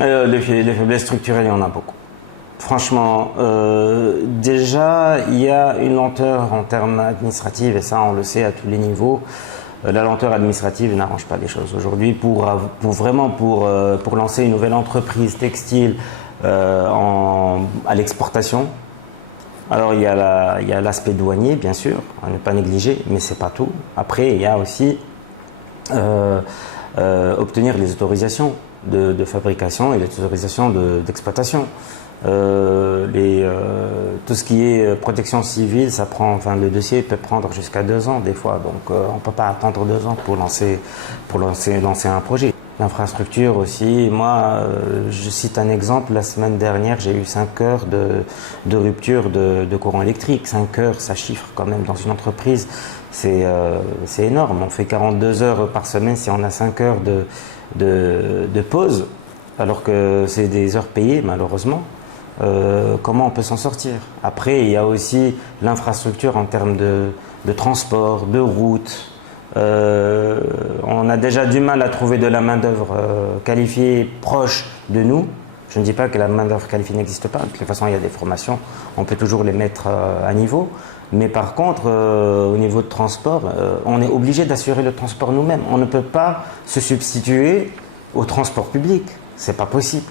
Les faiblesses structurelles, il y en a beaucoup. Franchement, déjà, il y a une lenteur en termes administratifs, et ça, on le sait à tous les niveaux. La lenteur administrative n'arrange pas les choses. Aujourd'hui, pour lancer une nouvelle entreprise textile à l'exportation, alors il y a l'aspect douanier, bien sûr, à ne pas négliger, mais c'est pas tout. Après, il y a aussi obtenir les autorisations de fabrication et les autorisations d'exploitation. Tout ce qui est protection civile, le dossier peut prendre jusqu'à 2 ans des fois, donc on ne peut pas attendre 2 ans pour lancer un projet. L'infrastructure aussi, moi je cite un exemple, la semaine dernière j'ai eu 5 heures de rupture de courant électrique. 5 heures, ça chiffre quand même dans une entreprise, c'est énorme. On fait 42 heures par semaine si on a 5 heures de pause, alors que c'est des heures payées malheureusement. Comment on peut s'en sortir? Après, il y a aussi l'infrastructure en termes de transport, de route. On a déjà du mal à trouver de la main-d'œuvre qualifiée proche de nous. Je ne dis pas que la main-d'œuvre qualifiée n'existe pas. De toute façon, il y a des formations, on peut toujours les mettre à niveau. Mais par contre, au niveau de transport, on est obligé d'assurer le transport nous-mêmes. On ne peut pas se substituer au transport public. C'est pas possible.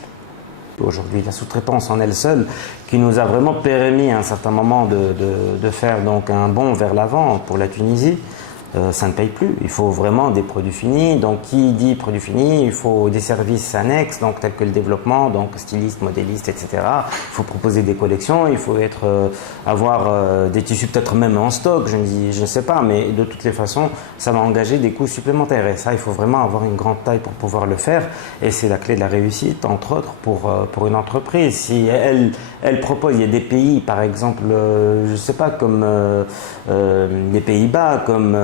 Aujourd'hui, la sous-traitance en elle seule, qui nous a vraiment permis à un certain moment de faire donc un bond vers l'avant pour la Tunisie, ça ne paye plus. Il faut vraiment des produits finis. Donc, qui dit produits finis, il faut des services annexes, donc tels que le développement, donc styliste, modéliste, etc. Il faut proposer des collections, il faut avoir des tissus peut-être même en stock. Je ne sais pas, mais de toutes les façons, ça va engager des coûts supplémentaires. Et ça, il faut vraiment avoir une grande taille pour pouvoir le faire. Et c'est la clé de la réussite, entre autres, pour une entreprise. Si elle propose, il y a des pays, par exemple, je ne sais pas, comme les Pays-Bas, comme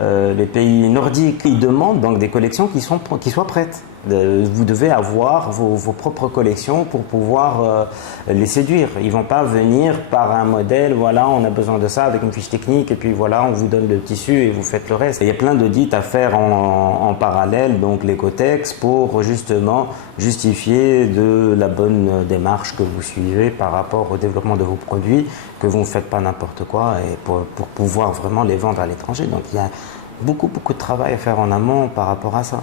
les pays nordiques, ils demandent donc des collections qui soient prêtes. Vous devez avoir vos propres collections pour pouvoir les séduire. Ils ne vont pas venir par un modèle, voilà, on a besoin de ça avec une fiche technique et puis voilà, on vous donne le tissu et vous faites le reste. Il y a plein d'audits à faire en parallèle, donc l'Ecotex, pour justement justifier de la bonne démarche que vous suivez par rapport au développement de vos produits, que vous ne faites pas n'importe quoi et pour pouvoir vraiment les vendre à l'étranger. Donc il y a beaucoup de travail à faire en amont par rapport à ça.